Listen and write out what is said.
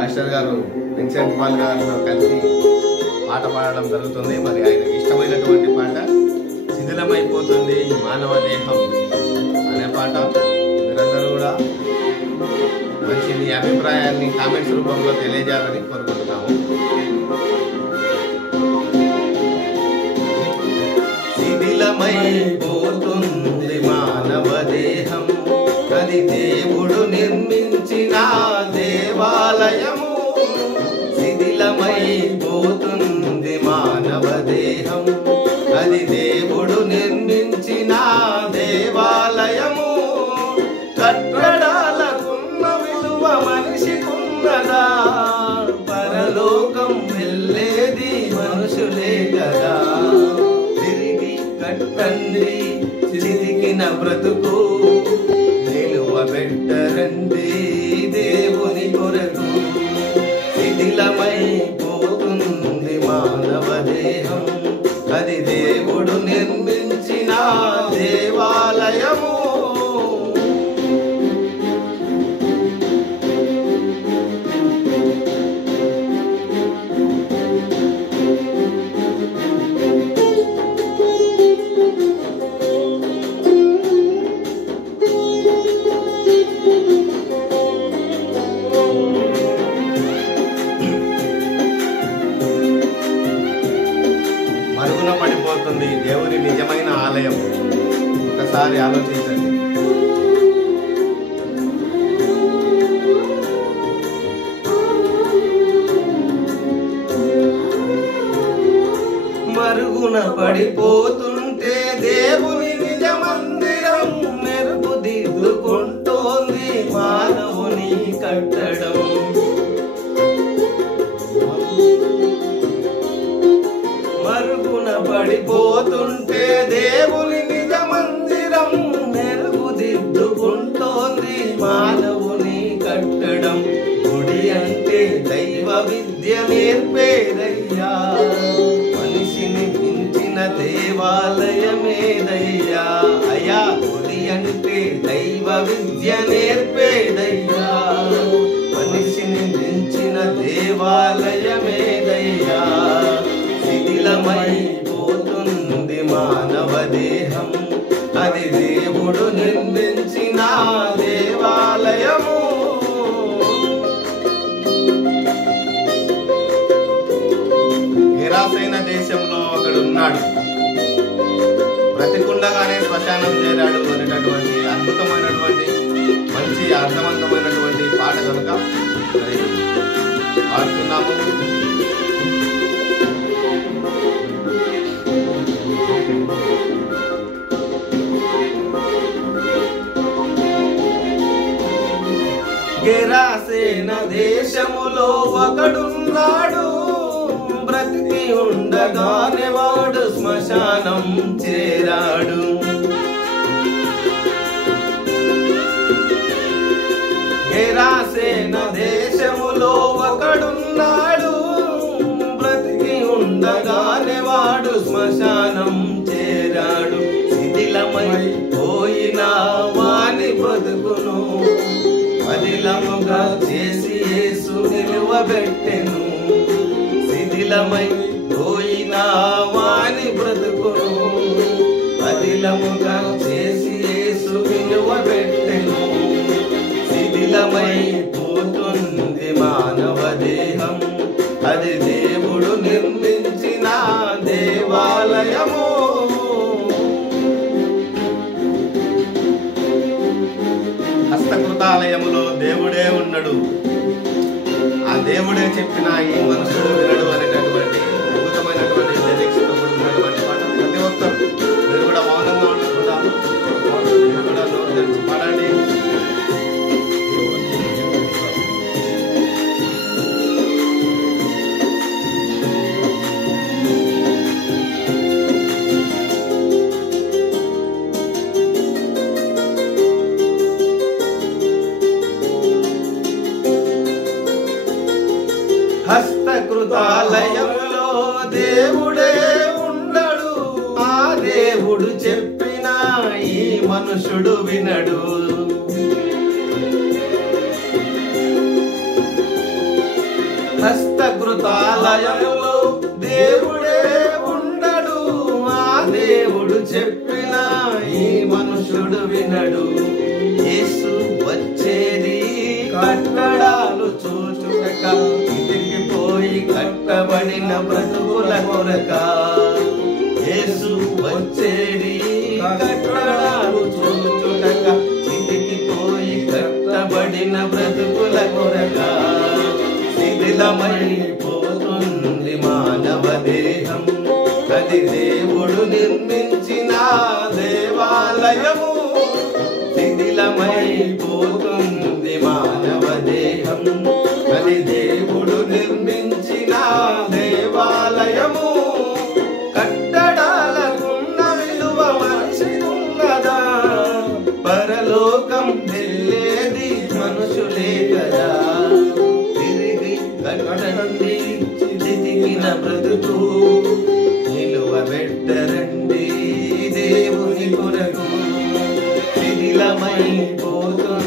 Master గారు Vincent Paul గారితో కలిసి పాట పాడడం జరుగుతుంది. మరి ఆయనకి ఇష్టమైనటువంటి పాట శిథిలమైపోతుంది మానవ దేహం అనే పాట. మీరందరూ కూడా మంచి మీ అభిప్రాయాన్ని కామెంట్స్ రూపంలో తెలియజేయాలని కోరుకుంటున్నాము. శిథిలమైపోతుంది మానవ దేహం, అది దేవుడు నిర్మించిన దేవాలయము. శిథిలమైపోతుంది మానవ దేహం, అది దేవుడు నిర్మించిన దేవాలయము. కట్టడాలకున్న విలువ మనిషికున్నదా? పరలోకం వెళ్ళేది మనుషులే కదా. తిరిగి కట్టండి చిరిగిన బ్రతుకు, నిలువబెట్టరండి దేవుని కొరకు. శిథిలమైపోతుంది మానవ దేహం, అది దేవుడు నిర్మించిన దేవాలయము. మరుగున పడిపోతుంది దేవుని నిజమైన ఆలయం. ఒకసారి ఆలోచించండి. మరుగున పడిపోతుంటే దేవుని నిజ మందిరం మెరుగుదిద్దుకుంటోంది మానవుని కట్టడం. మరుగున పడిపోతుంటే దేవుని నిజ మందిరం మెరుగుదిద్దుకుంటోంది మానవుని కట్టడం. గుడి అంటే దైవ విద్య నేర్పేదయ్యా, మనిషిని మించిన దేవాలయమేదయ్యా. అయ్యా గుడి అంటే దైవ విద్య నేర్పేదయ్యా, మనిషిని మించిన దేవాలయమేదయ్యా. శిథిలమైపోతుంది మానవ దేహం, అది దేవుడు నిర్మించిన దేవాలయము. గెరాసేన దేశంలో ఒకడున్నాడు, బ్రతికుండగానే శ్మశానం చేరాడు అనేటటువంటి అద్భుతమైనటువంటి మంచి అర్థవంతమైనటువంటి పాట కనుక మరి పాడుతున్నాము. గెరాసేన దేశములో ఒకడున్నాడు, బ్రతికి ఉండగానే వాడు శ్మశానం చేరాడు. గెరాసేన దేశములో ఒకడున్నాడు, బ్రతికి ఉండగానే వాడు శ్మశానం చేరాడు. శిథిలమైపోయిన వాని బ్రతుకును పదిలముగా చేసి యేసు నిలువబెట్టెను. శిథిలమైపోయిన వాని బ్రతుకును పదిలముగా చేసి యేసు నిలువబెట్టెను. శిథిలమైపోతుంది మానవ దేహం, అది దేవుడు నిర్మించిన దేవాలయము. హస్తకృతాలయములో దేవుడే ఉన్నాడు, ఆ దేవుడే చెప్పిన ఈ మనుషుడు వినడు అనేటటువంటి అద్భుతమైనటువంటి లిరిక్స్తో కూడినటువంటి పాట. ప్రతి ఒక్కరు మీరు కూడా మౌనంగా ఉండకుండా మీరు కూడా నోరు తెరిచి పాడండి. హస్తకృతాలయంలో దేవుడే ఉండడు, ఆ దేవుడు చెప్పిన ఈ మనుషుడు వినడు. హస్తకృతాలయములో దేవుడే ఉండడు, ఆ దేవుడు చెప్పిన ఈ మనుషుడు వినడు. యేసు వచ్చేది కట్టడాలు చూచుటక, ఇతికిపోయి కట్టబడిన బ్రతుకుల కొరక. యేసు వచ్చేది కట్టడాలు చూచుటక, ఇతికిపోయి కట్టబడిన బ్రతుకుల కొరక. శిథిలమైపోతుంది మానవ దేహం, అది దేవుడు నిర్మించిన దేవాలయము. శిథిలమైపోతుంది మానవ దేహం, అది దేవుడు నిర్మించిన దేవాలయము. కట్టడాలకున్న విలువ మనిషికున్నదా? పరలోకం వెళ్ళేది మనుషులే కదా. తిరిగి కట్టండి చితికిన బ్రతుకు, నిలువ పెట్టరండి దేవుని కొరకు. శిథిలమైపోతుంది